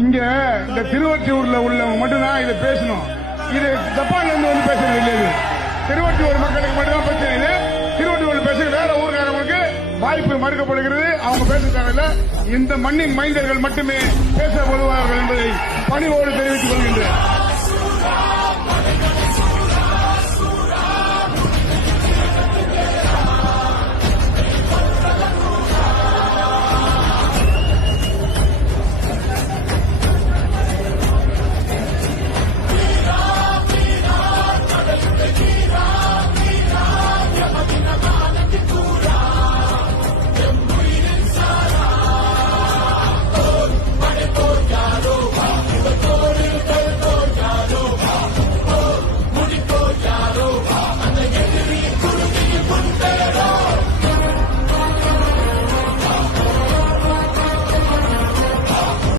இங்க இந்த திருவற்றியூர்ல உள்ளவங்க மட்டும்தான் இதை பேசணும். இது ஜப்பான்ல இருந்து வந்து பேசுறது இல்லையா திருவற்றியூர் மக்களுக்கு மட்டும்தான் பிரச்சனை இது. திருவற்றியூர் பேசுற வேற ஊர்காரங்களுக்கு வாய்ப்பு மறுக்கப்படுகிறது. அவங்க பேச தேவையில்ல இந்த மண்ணின் மைந்தர்கள் மட்டுமே பேச பொதுவார்கள் என்பதை பணிவோடு